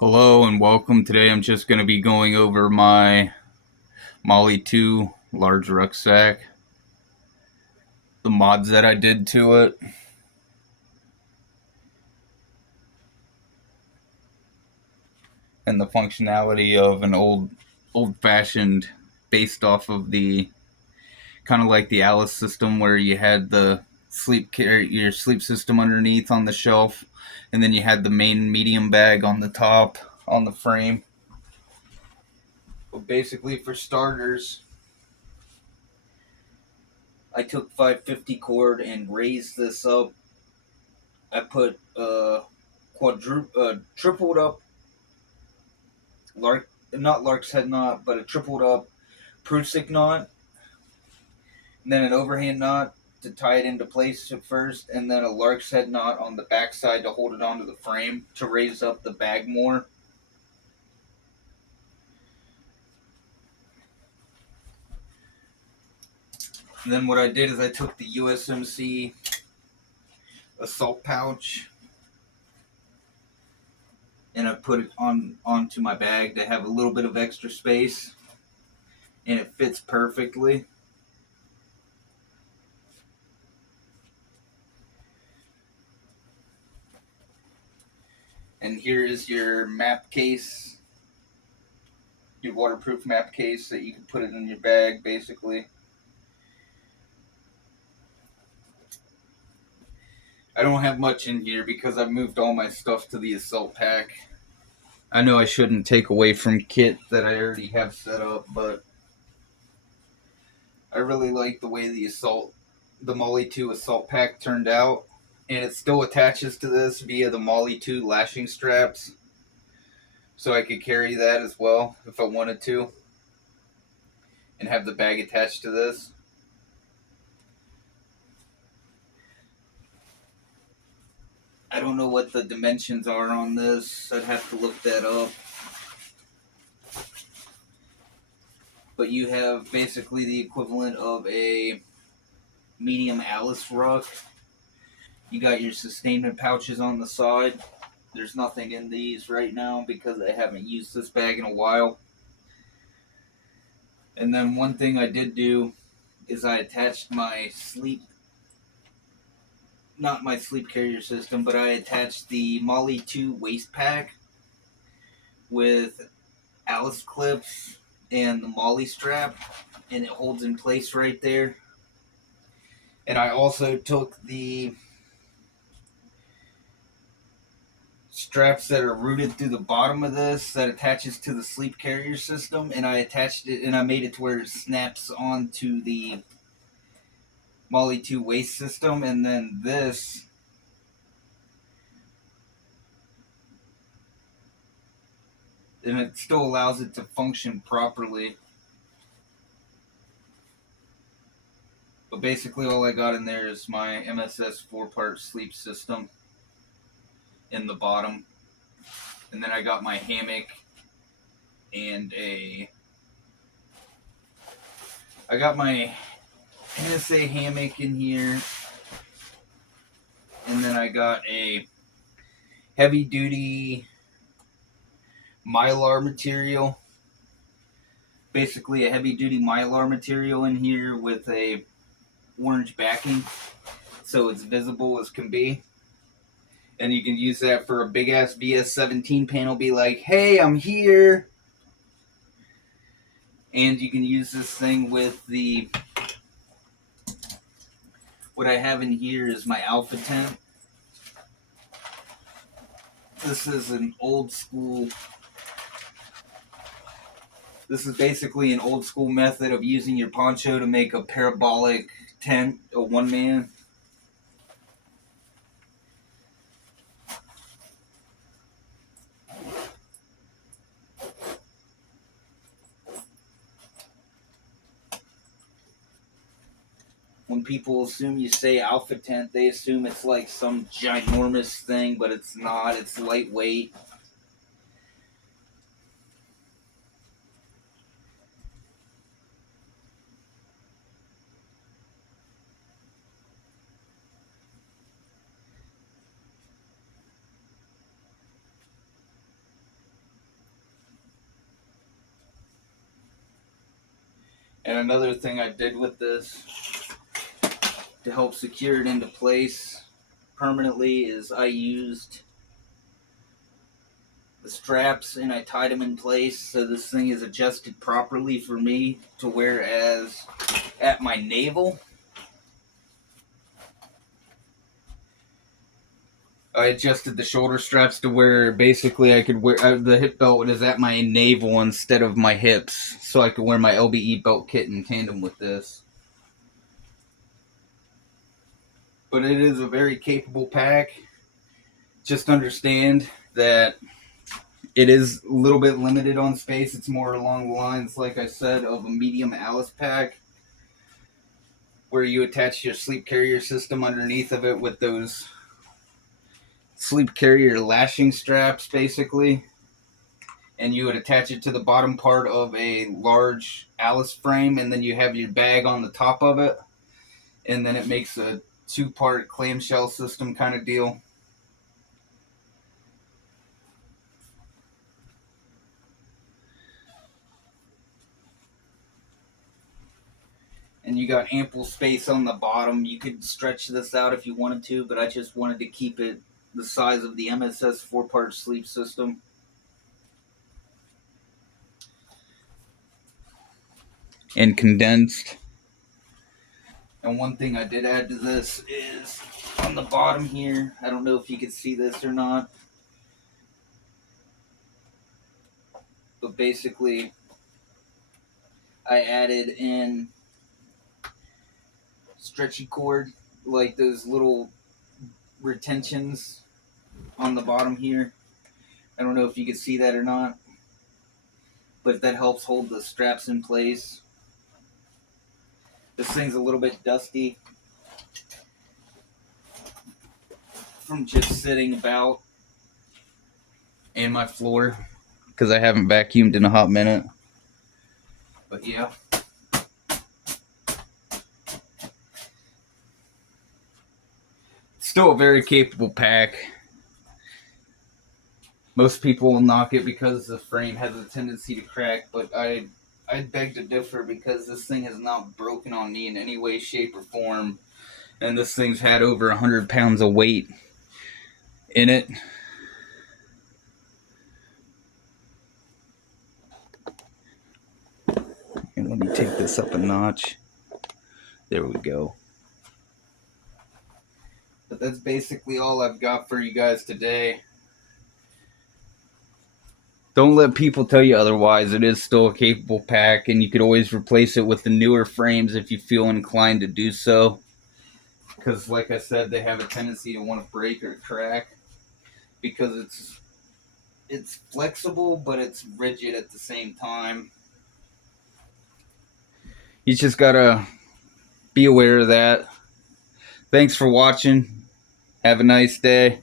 Hello and welcome. Today I'm just going to be going over my Molle 2 large rucksack, the mods that I did to it, and the functionality of an old-fashioned based off of the kind of like the Alice system where you had the your sleep system underneath on the shelf, and then you had the main medium bag on the top on the frame. But basically, for starters, I took 550 cord and raised this up. I put tripled up not Lark's head knot, but a tripled up Prusik knot, and then an overhand knot to tie it into place at first, and then a Lark's head knot on the backside to hold it onto the frame to raise up the bag more. And then what I did is I took the USMC assault pouch and I put it onto my bag to have a little bit of extra space, and it fits perfectly. And here is your map case, your waterproof map case that you can put it in your bag, basically. I don't have much in here because I've moved all my stuff to the assault pack. I know I shouldn't take away from kit that I already have set up, but I really like the way the Molle 2 assault pack turned out. And it still attaches to this via the Molle 2 lashing straps. So I could carry that as well if I wanted to. And have the bag attached to this. I don't know what the dimensions are on this. I'd have to look that up. But you have basically the equivalent of a medium Alice ruck. You got your sustainment pouches on the side. There's nothing in these right now because I haven't used this bag in a while. And then one thing I did do is I attached not my sleep carrier system, but I attached the Molle 2 waist pack with Alice clips and the Molle strap, and it holds in place right there. And I also took the straps that are routed through the bottom of this that attaches to the sleep carrier system, and I attached it and I made it to where it snaps onto the Molle 2 waist system, and then this and it still allows it to function properly. But basically all I got in there is my MSS 4-part sleep system in the bottom. And then I got my hammock and I got my NSA hammock in here. And then I got a heavy duty Mylar material. Basically a heavy duty Mylar material in here with a orange backing so it's visible as can be. And you can use that for a big ass BS17 panel, be like, hey, I'm here. And you can use this thing with what I have in here is my Alpha tent. This is basically an old school method of using your poncho to make a parabolic tent, a one man. When people assume you say Alpha tent, they assume it's like some ginormous thing, but it's not. It's lightweight. And another thing I did with this to help secure it into place permanently is I used the straps and I tied them in place so this thing is adjusted properly for me, to whereas at my navel I adjusted the shoulder straps to where basically I could wear the hip belt is at my navel instead of my hips, so I could wear my LBE belt kit in tandem with this. But it is a very capable pack. Just understand that it is a little bit limited on space. It's more along the lines, like I said, of a medium Alice pack, where you attach your sleep carrier system underneath of it with those sleep carrier lashing straps, basically. And you would attach it to the bottom part of a large Alice frame, and then you have your bag on the top of it. And then it makes a two-part clamshell system kind of deal. And you got ample space on the bottom. You could stretch this out if you wanted to, but I just wanted to keep it the size of the MSS 4-part sleep system. And condensed. And one thing I did add to this is on the bottom here, I don't know if you can see this or not, but basically I added in stretchy cord, like those little retentions on the bottom here. I don't know if you can see that or not, but that helps hold the straps in place. This thing's a little bit dusty from just sitting about in my floor because I haven't vacuumed in a hot minute. But yeah. Still a very capable pack. Most people will knock it because the frame has a tendency to crack, but I beg to differ because this thing has not broken on me in any way, shape, or form. And this thing's had over 100 pounds of weight in it. And let me take this up a notch. There we go. But that's basically all I've got for you guys today. Don't let people tell you otherwise. It is still a capable pack, and you could always replace it with the newer frames if you feel inclined to do so. Because, like I said, they have a tendency to want to break or crack because it's flexible, but it's rigid at the same time. You just gotta be aware of that. Thanks for watching. Have a nice day.